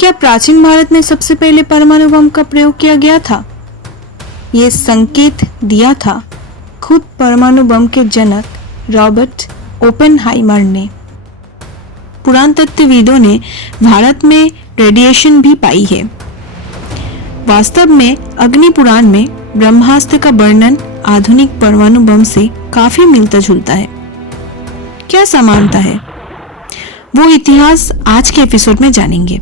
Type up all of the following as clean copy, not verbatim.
क्या प्राचीन भारत में सबसे पहले परमाणु बम का प्रयोग किया गया था? ये संकेत दिया था खुद परमाणु बम के जनक रॉबर्ट ओपेनहाइमर ने। पुरातत्वविदों ने भारत में रेडिएशन भी पाई है। वास्तव में अग्नि पुराण में ब्रह्मास्त्र का वर्णन आधुनिक परमाणु बम से काफी मिलता जुलता है। क्या समानता है वो इतिहास आज के एपिसोड में जानेंगे।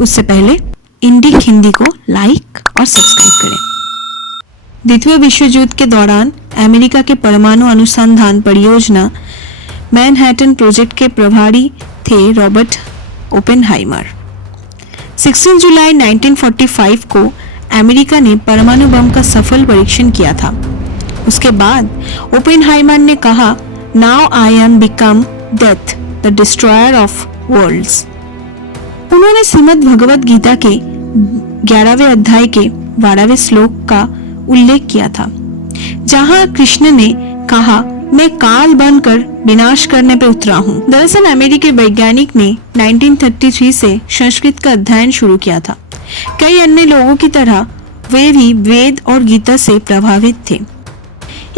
उससे पहले इंडी हिंदी को लाइक और सब्सक्राइब करें। द्वितीय विश्व युद्ध के दौरान अमेरिका के परमाणु अनुसंधान परियोजना मैनहट्टन प्रोजेक्ट के प्रभारी थे रॉबर्ट ओपेनहाइमर। 16 जुलाई 1945 को अमेरिका ने परमाणु बम का सफल परीक्षण किया था। उसके बाद ओपेनहाइमर ने कहा, now I am become death the destroyer of worlds. उन्होंने श्रीमद् भगवद गीता के 11वें अध्याय के 12वें श्लोक का उल्लेख किया था, जहां कृष्ण ने कहा, मैं काल बनकर विनाश करने पे उतरा हूँ। दरअसल अमेरिकी वैज्ञानिक ने 1933 से संस्कृत का अध्ययन शुरू किया था। कई अन्य लोगों की तरह वे भी वेद और गीता से प्रभावित थे।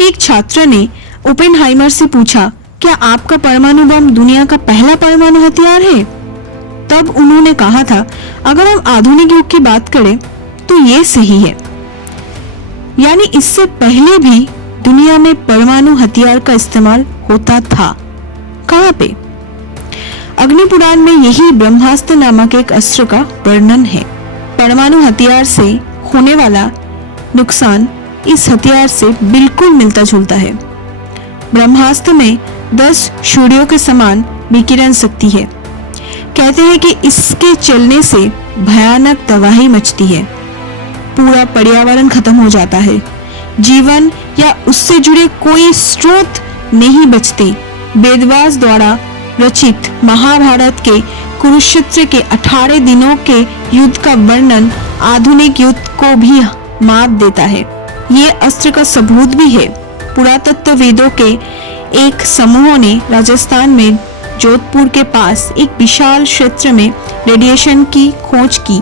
एक छात्र ने ओपेनहाइमर से पूछा, क्या आपका परमाणु बम दुनिया का पहला परमाणु हथियार है? तब उन्होंने कहा था, अगर हम आधुनिक युग की बात करें तो ये सही है। यानी इससे पहले भी दुनिया में परमाणु हथियार का इस्तेमाल होता था। कहाँ पे? अग्नि पुराण में यही ब्रह्मास्त्र नामक एक अस्त्र का वर्णन है। परमाणु हथियार से होने वाला नुकसान इस हथियार से बिल्कुल मिलता जुलता है। ब्रह्मास्त्र में 10 सूर्यों के समान विकिरण शक्ति है। कहते हैं कि इसके चलने से भयानक तबाही मचती है, पूरा पर्यावरण खत्म हो जाता है, जीवन या उससे जुड़े कोई स्रोत नहीं बचते। वेदव्यास द्वारा रचित महाभारत के कुरुक्षेत्र के 18 दिनों के युद्ध का वर्णन आधुनिक युद्ध को भी मात देता है। ये अस्त्र का सबूत भी है। पुरातत्वविदों के एक समूह ने राजस्थान में जोधपुर के पास एक विशाल क्षेत्र में रेडिएशन की खोज की।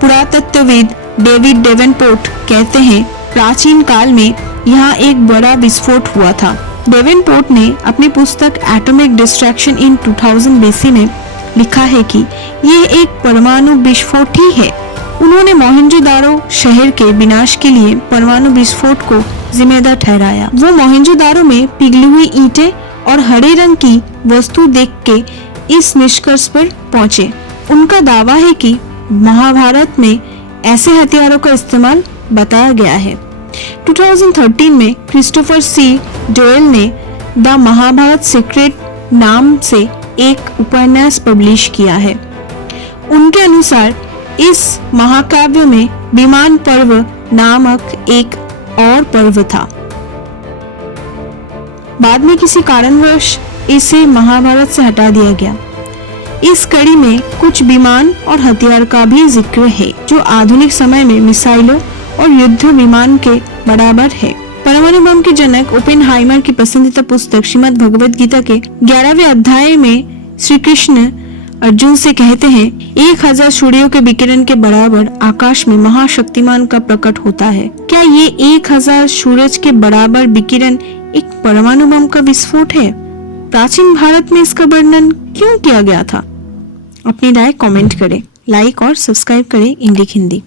पुरातत्वविद डेविड डेवेनपोर्ट कहते हैं, प्राचीन काल में यहाँ एक बड़ा विस्फोट हुआ था। डेवेनपोर्ट ने अपनी पुस्तक एटॉमिक डिस्ट्रैक्शन इन 2000 BC में लिखा है कि ये एक परमाणु विस्फोट ही है। उन्होंने मोहनजोदारो शहर के विनाश के लिए परमाणु विस्फोट को जिम्मेदार ठहराया। वो मोहनजोदारो में पिघली हुई ईंटें और हरे रंग की वस्तु देख के इस निष्कर्ष पर पहुंचे। उनका दावा है कि महाभारत में ऐसे हथियारों का इस्तेमाल बताया गया है। 2013 में क्रिस्टोफर सी डोयल ने द महाभारत सीक्रेट नाम से एक उपन्यास पब्लिश किया है। उनके अनुसार इस महाकाव्य में विमान पर्व नामक एक और पर्व था। बाद में किसी कारणवश इसे महाभारत से हटा दिया गया। इस कड़ी में कुछ विमान और हथियार का भी जिक्र है, जो आधुनिक समय में मिसाइलों और युद्ध विमान के बराबर है। परमाणु बम के जनक ओपेनहाइमर की पसंदीदा पुस्तक श्रीमद् भगवद गीता के 11वें अध्याय में श्री कृष्ण अर्जुन से कहते हैं, 1000 सूर्यों के विकिरण के बराबर आकाश में महाशक्तिमान का प्रकट होता है। क्या ये 1000 सूरज के बराबर विकिरण एक परमाणु बम का विस्फोट है? प्राचीन भारत में इसका वर्णन क्यों किया गया था? अपनी राय कमेंट करें, लाइक और सब्सक्राइब करें इंडी हिंदी।